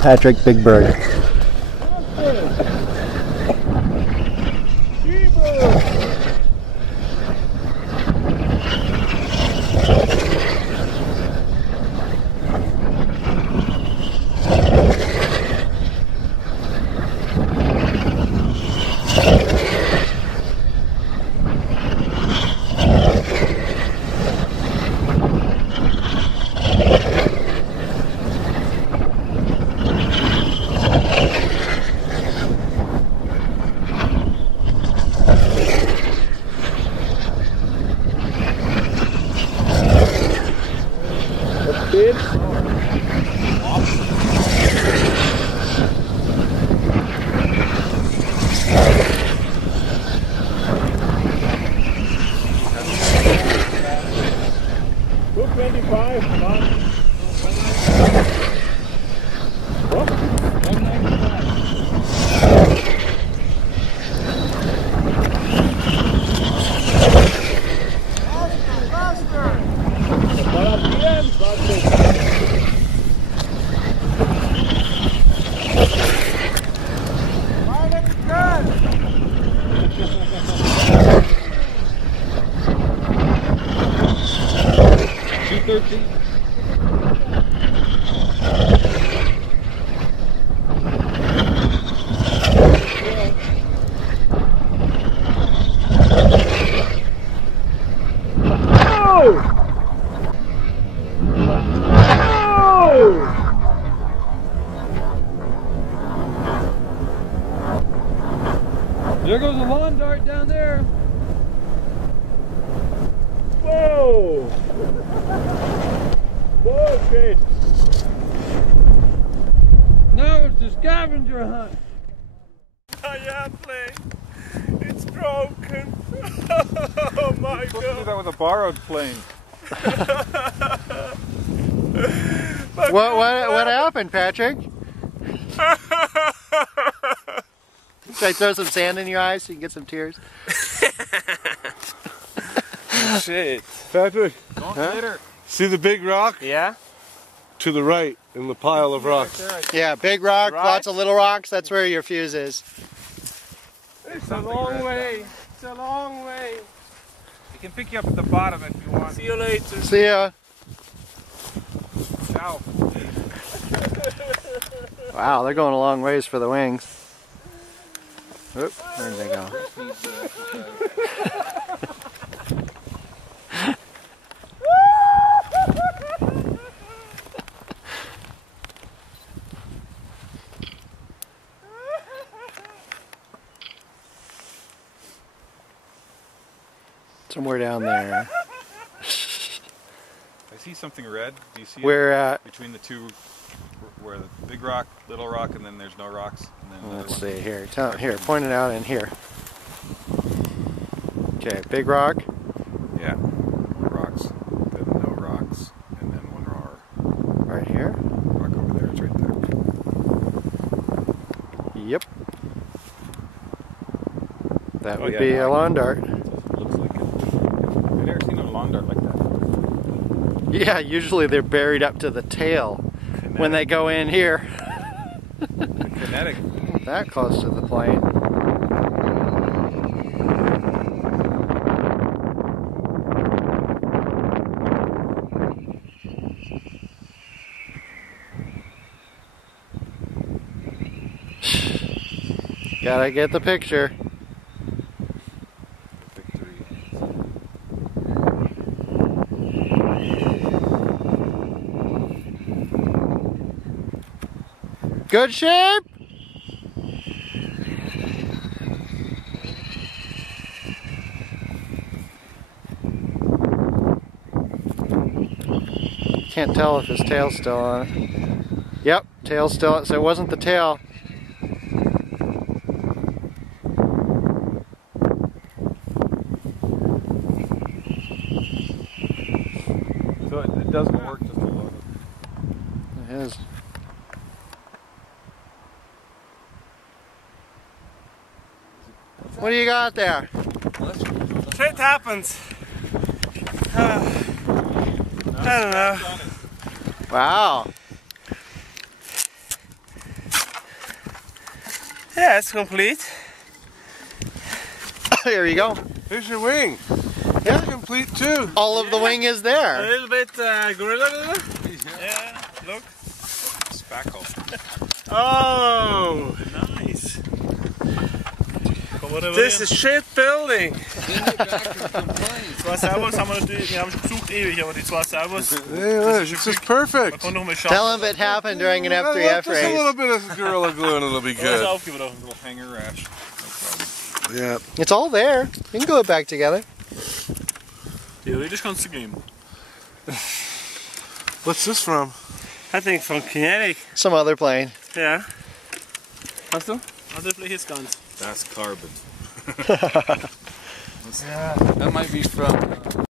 Patrick Big Bird. There goes a lawn dart down there. Whoa! Bullshit! Now it's a scavenger hunt. My airplane, it's broken. Oh my God! Do that with a borrowed plane. What happened, Patrick? Should I throw some sand in your eyes so you can get some tears? Shit. Patrick, Later. see the big rock? Yeah? To the right in the pile of rocks. Yeah, big rock, Right. lots of little rocks, that's where your fuse is. It's a long way. It's a long way. He can pick you up at the bottom if you want. See you later. See ya. Ciao. Wow, they're going a long ways for the wings. Oop, where did they go? Somewhere down there. I see something red. Do you see Where it? at? Between the two, where the big rock, little rock, and then there's no rocks. And then another Let's one. see here. Here, point it out in here. Okay, big rock. Yeah. Rocks. Then no rocks. And then one Right here. rock over there. It's right there. Yep. That Oh, would yeah, be now a lawn dart. Looks like it. I've never seen a lawn dart like that. Yeah, usually they're buried up to the tail when they go in here. Kinetic. That close to the plane. Gotta get the picture. Victory. Good shape? Can't tell if his tail's still on it. Yep, tail's still, so it wasn't the tail. So it doesn't work just to load It is. What do you got there? Shit happens. I don't know. Wow. Yeah, it's complete. There you go. Here's your wing. Yeah. It's complete too. All of the wing is A there. little bit gorilla. Yeah, look. Spackle. Oh, Nice. this is shipbuilding. Zwei Servos haben wir natürlich, wir haben schon gesucht ewig, aber die zwei Servos, Yeah, this is perfect. man noch mal schauen. Tell him it happened during an F3F Just a race. little bit of gorilla glue and it'll be Das good. aufgeben auf. Little hanger rash. No problem. Yeah. It's all there. You can glue it back together. Theoretisch kannst du gehen. What's this from? I think from Kinetic. Some other plane. Ja. Hast du? Also vielleicht jetzt ganz. That's carbon. Yeah. That might be from